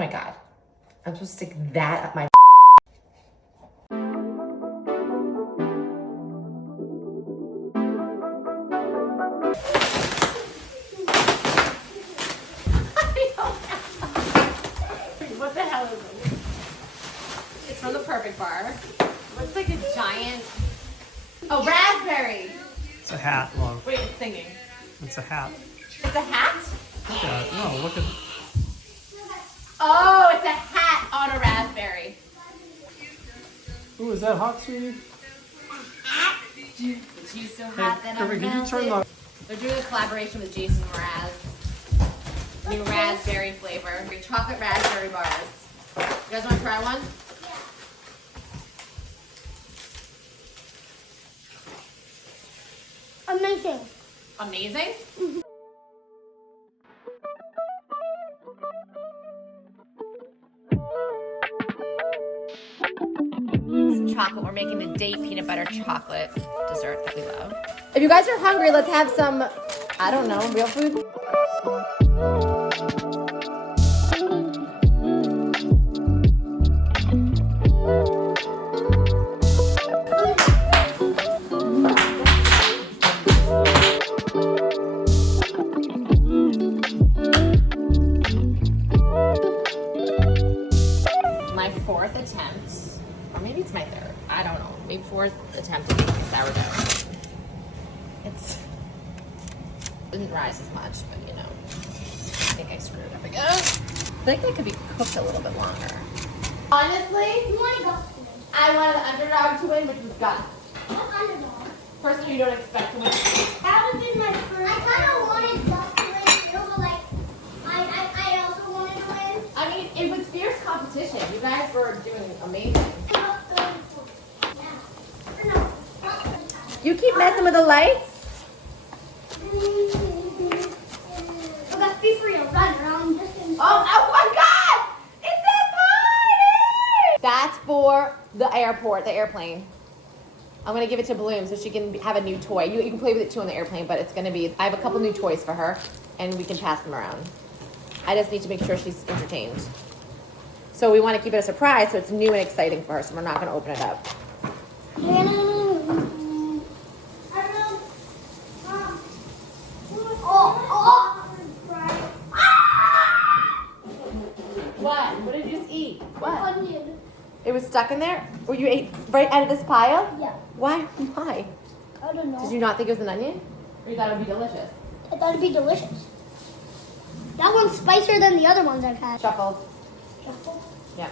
my God. I'm supposed to stick that up my What the hell is it? It's from the Perfect Bar. Looks like a giant... Oh, raspberry! It's a hat, love. Wait, it's singing. It's a hat. It's a hat? Look at it. No, look at. Oh, it's a hat on a raspberry. Ooh, is that hot, sweetie? It's you so hot that Kirby, I'm can you turn melted. the... They're doing a collaboration with Jason Mraz. New raspberry flavor. Chocolate raspberry bars. You guys want to try one? Amazing. Amazing? Some chocolate. We're making the date peanut butter chocolate dessert that we love. If you guys are hungry, let's have some, I don't know, real food. My fourth attempt, or maybe it's my third, I don't know. Maybe fourth attempt at making sourdough. Didn't rise as much, but you know, I think I screwed up again. I think that could be cooked a little bit longer. Honestly, I wanted the underdog to win, which was Gus. What underdog? Person you don't expect to win. That would have been my first. I kind of wanted Gus to win too, but like, I also wanted to win. I mean, it was fierce competition. You guys were doing amazing. You keep messing with the lights? Oh, that's be for real. Run around distance. Oh my God! It's a party! That's for the airport, the airplane. I'm gonna give it to Bloom so she can have a new toy. You can play with it too on the airplane, but it's gonna be, I have a couple new toys for her and we can pass them around. I just need to make sure she's entertained. So we wanna keep it a surprise so it's new and exciting for her, so we're not gonna open it up. What? What did you just eat? What? Onion. It was stuck in there? Or you ate right out of this pile? Yeah. Why? Why? I don't know. Did you not think it was an onion? Or you thought it would be delicious? I thought it'd be delicious. That one's spicier than the other ones I've had. Shuffled. Shuffle. Yeah.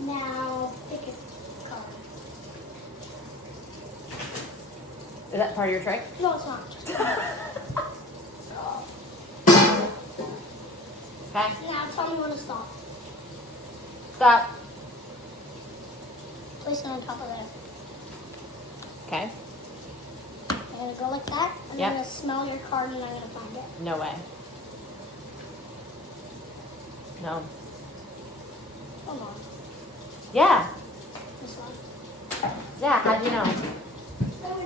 Now pick a color. Is that part of your trick? No, it's not. Okay. Now tell me when to stop. Stop. Place it on top of there. Okay. I'm gonna go like that, and Yep. I'm gonna smell your card, and I'm gonna find it. No way. No. Hold on. Yeah. This one. Yeah, how'd you know?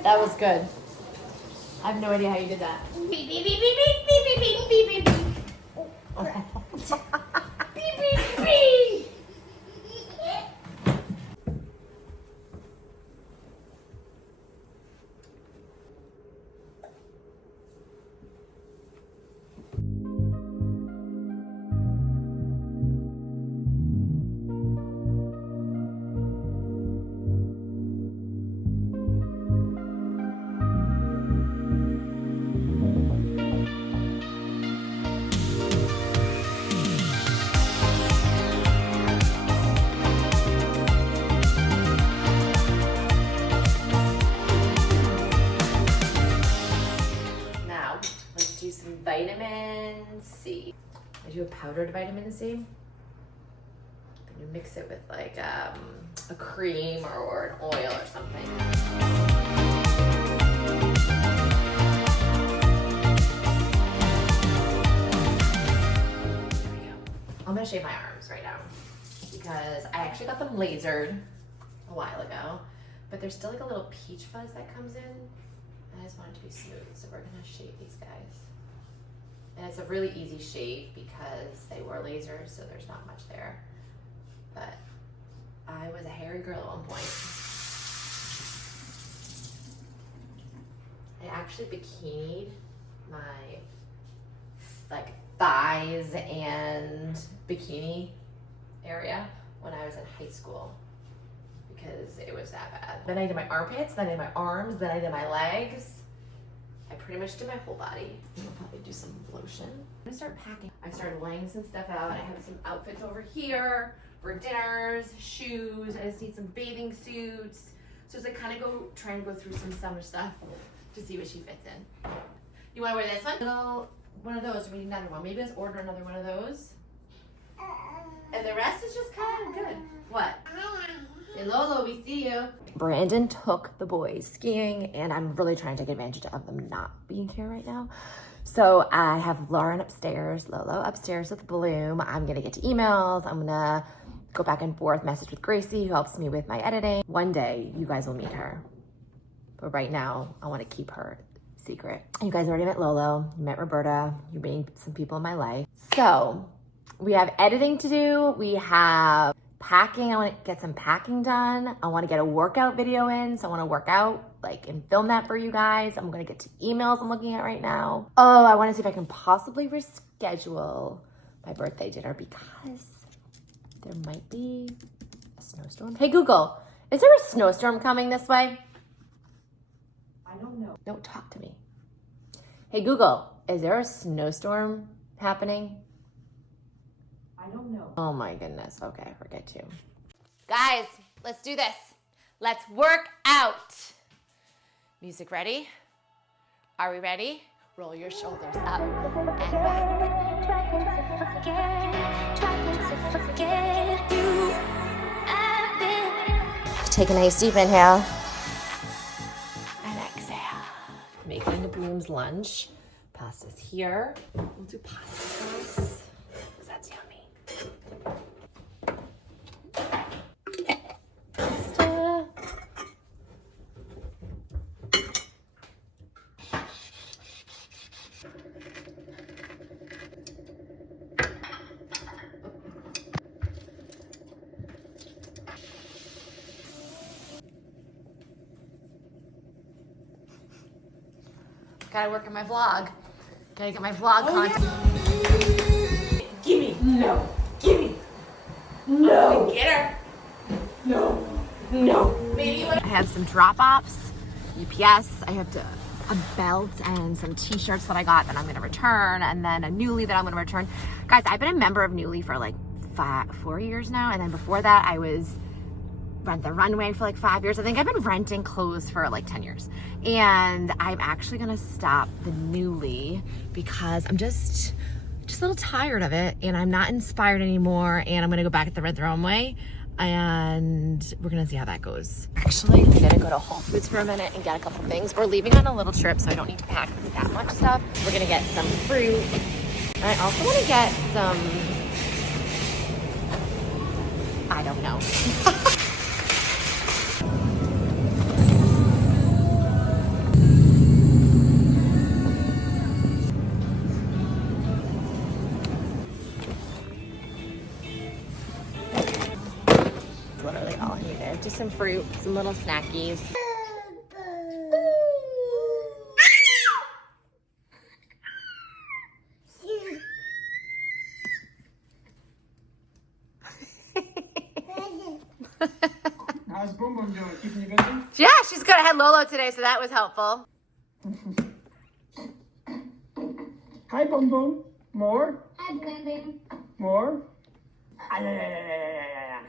That was good. I have no idea how you did that. Beep beep beep beep beep beep beep beep beep beep. Okay. Beep beep beep. Now, let's do some vitamin C. I do a powdered vitamin C. Then you mix it with like a cream or an oil or something. There we go. I'm gonna shave my arms right now because I actually got them lasered a while ago, but there's still like a little peach fuzz that comes in. I just want it to be smooth, so we're gonna shave these guys. And it's a really easy shave because they wore lasers, so there's not much there. But I was a hairy girl at one point. I actually bikini'd my like thighs and bikini area when I was in high school because it was that bad. Then I did my armpits, then I did my arms, then I did my legs. I pretty much did my whole body. I'll probably do some lotion. I'm gonna start packing. I started laying some stuff out. I have some outfits over here for dinners, shoes. I just need some bathing suits. So it's like kind of try and go through some summer stuff to see what she fits in. You wanna wear this one? Little one of those, or we need another one. Maybe let's order another one of those. And the rest is just kind of good. What? Say, Lolo, we see you. Brandon took the boys skiing, and I'm really trying to take advantage of them not being here right now. So I have Lauren upstairs, Lolo upstairs with Bloom. I'm gonna get to emails. I'm gonna go back and forth, message with Gracie, who helps me with my editing. One day, you guys will meet her. But right now, I wanna keep her secret. You guys already met Lolo, you met Roberta, you're meeting some people in my life. So we have editing to do, we have packing. I want to get some packing done. I want to get a workout video in, so I want to work out and film that for you guys. I'm going to get to emails I'm looking at right now. Oh, I want to see if I can possibly reschedule my birthday dinner because there might be a snowstorm. Hey Google, is there a snowstorm coming this way? I don't know. Don't talk to me. Hey Google, is there a snowstorm happening? I don't know. Oh my goodness. Okay, forget you. Guys, let's do this. Let's work out. Music ready? Are we ready? Roll your shoulders up and back. Take a nice deep inhale. And exhale. Making the Bloom's lunch. Pasta's here. We'll do pasta first. That's yummy. Pasta. Gotta work on my vlog. Gotta get my vlog content. Yeah. Gimme. No. Gimme. No. Get her. No. No. Maybe I have some drop-offs, UPS. I have a belt and some t-shirts that I got that I'm gonna return, and then a Nuuly that I'm gonna return. Guys, I've been a member of Nuuly for 4 years now, and then before that I was Rent the Runway for 5 years. I think I've been renting clothes for 10 years. And I'm actually gonna stop the Nuuly because I'm just a little tired of it and I'm not inspired anymore, and I'm gonna go back at the Rent the Runway and we're gonna see how that goes. Actually, I'm gonna go to Whole Foods for a minute and get a couple things. We're leaving on a little trip, so I don't need to pack that much stuff. We're gonna get some fruit. And I also wanna get some, I don't know. Literally all I needed. Just some fruit, some little snackies. How's Boom Boom doing? Keeping you busy? Yeah, she's good. I had Lolo today, so that was helpful. Hi, Boom Boom. More? Hi, Brandon. More? Yeah.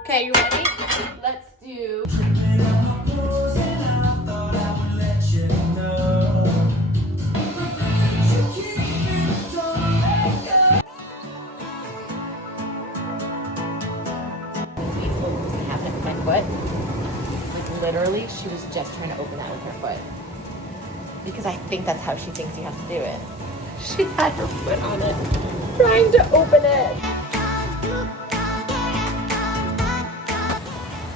Okay, you ready? Let's do. Foot. Literally, she was just trying to open that with her foot. Because I think that's how she thinks you have to do it. She had her foot on it, trying to open it.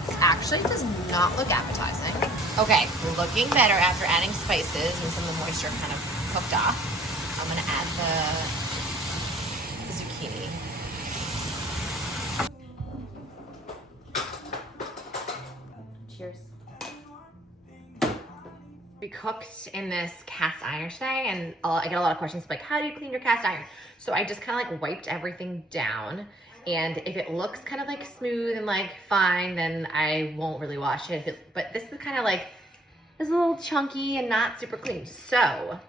It's actually does not look appetizing. Okay, looking better after adding spices and some of the moisture kind of cooked off. I'm gonna add the zucchini. Cheers. We cooked in this cast iron today, and I get a lot of questions like, how do you clean your cast iron? So I just kind of like wiped everything down, and if it looks kind of like smooth and like fine, then I won't really wash it. But this is kind of like, it's a little chunky and not super clean. So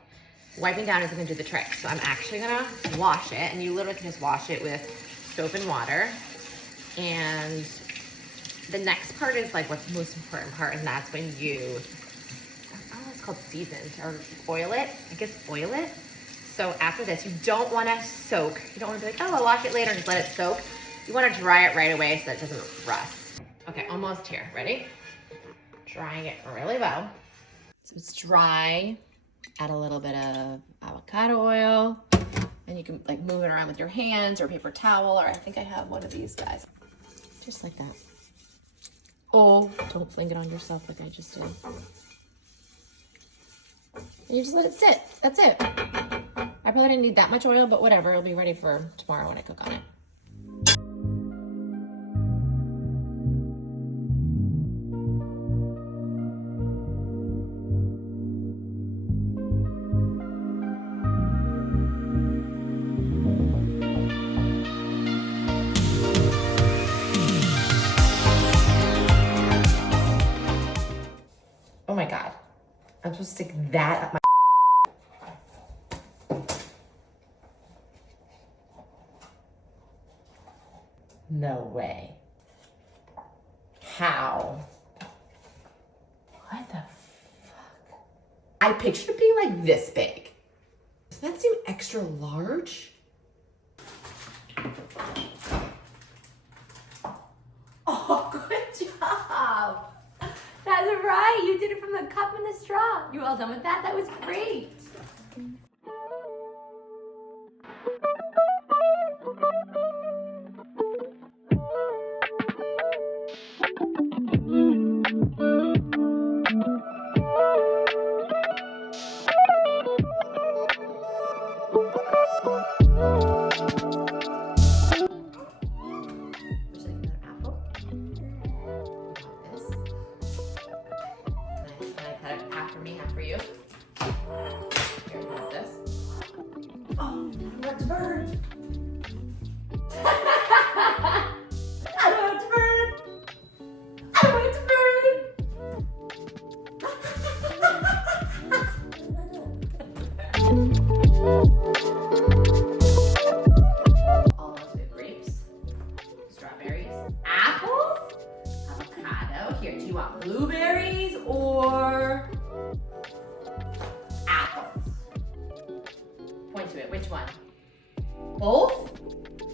wiping down isn't gonna do the trick. So I'm actually gonna wash it, and you literally can just wash it with soap and water. And the next part is like what's the most important part, and that's when you, I don't know what's called seasoned, or oil it. I guess oil it. So after this, you don't want to soak. You don't want to be like, oh, I'll wash it later and just let it soak. You want to dry it right away so that it doesn't rust. Okay, almost here. Ready? Drying it really well. So it's dry. Add a little bit of avocado oil, and you can like move it around with your hands or paper towel, or I think I have one of these guys. Just like that. Oh, don't fling it on yourself like I just did. And you just let it sit. That's it. I probably didn't need that much oil, but whatever. It'll be ready for tomorrow when I cook on it. Oh my God. I'm supposed to stick that up my. No way. How? What the fuck? I pictured it being like this big. Does that seem extra large? Oh, good job. That's right. You did it from the cup and the straw. You all done with that? That was great. Blueberries or apples? Point to it. Which one? Both?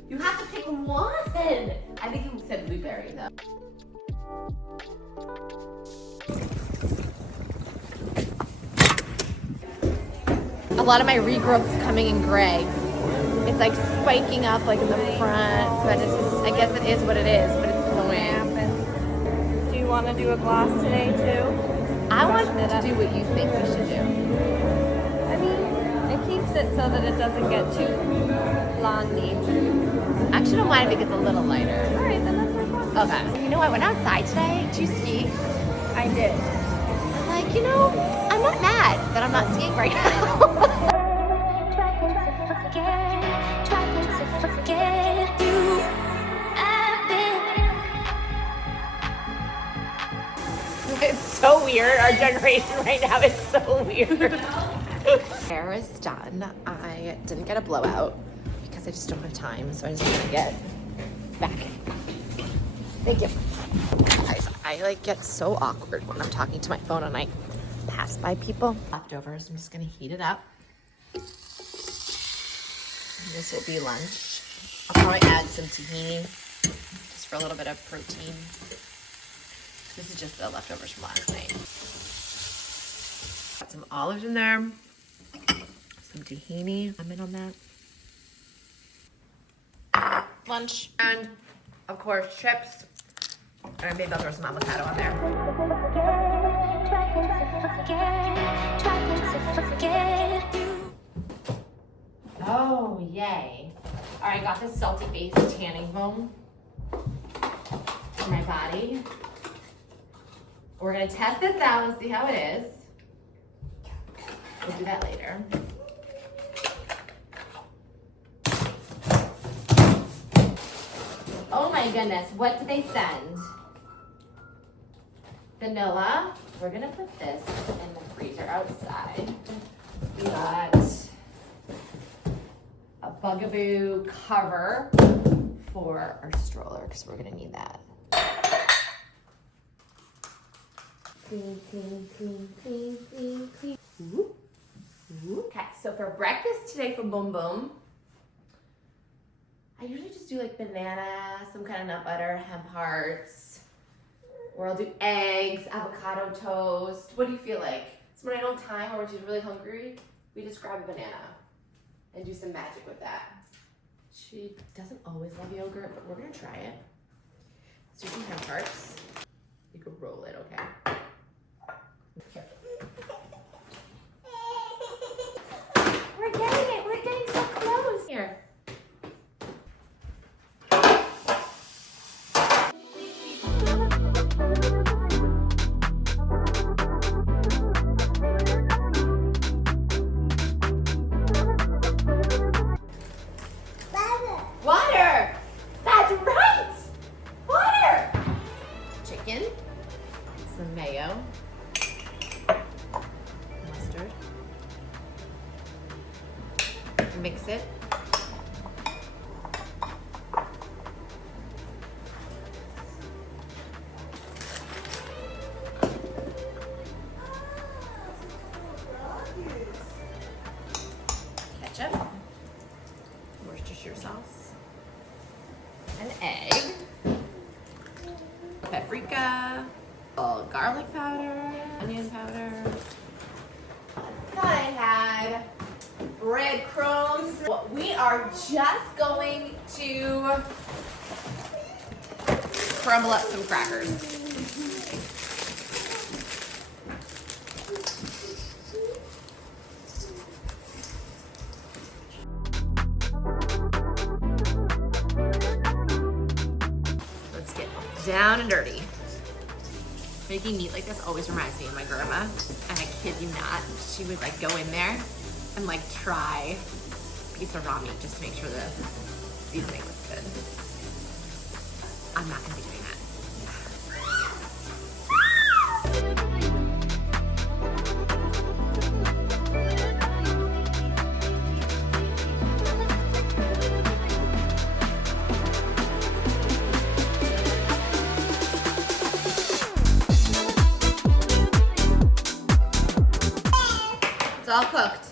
You have to pick one. I think you said blueberry though. A lot of my regrowth is coming in gray. It's like spiking up like in the front, but it's just, I guess it is what it is, but it's annoying. Do you want to do a gloss today too? I want to do what you think we should do. I mean, it keeps it so that it doesn't get too blondie. I actually don't mind if it gets a little lighter. All right, then that's my gloss. Okay. You know, I went outside today to ski. I did. Like, you know, I'm not mad that I'm not skiing right now. It's so weird. Our generation right now is so weird. Hair is done. I didn't get a blowout because I just don't have time, so I just want to get back. Thank you. Guys, I like get so awkward when I'm talking to my phone and I pass by people. Leftovers, I'm just gonna heat it up. And this will be lunch. I'll probably add some tahini just for a little bit of protein. This is just the leftovers from last night. Got some olives in there, some tahini. I'm in on that. Lunch, and of course chips. All right, maybe I'll throw some avocado on there. Oh, yay. All right, got this salty face tanning foam for my body. We're gonna test this out and see how it is. We'll do that later. Oh my goodness, what did they send? Vanilla. We're gonna put this in the freezer outside. We got a Bugaboo cover for our stroller because we're gonna need that. Clean, clean, clean, clean, clean, clean. Whoop, whoop. Okay, so for breakfast today for Boom Boom, I usually just do like banana, some kind of nut butter, hemp hearts, or I'll do eggs, avocado toast. What do you feel like? So when I don't have time or when she's really hungry, we just grab a banana and do some magic with that. She doesn't always love yogurt, but we're gonna try it. Let's do some hemp hearts. You could roll it, okay? We're getting it, we're getting so close. Here. Water! That's right! Water! Chicken, some mayo, mustard, mix it. Ketchup, Worcestershire sauce, an egg, paprika, garlic powder, onion powder. I thought I had breadcrumbs. We are just going to crumble up some crackers. Let's get down and dirty. Making meat like this always reminds me of my grandma, and I kid you not, she would like go in there and like try a piece of raw meat just to make sure the seasoning was good. I'm not gonna be doing that. It's all cooked.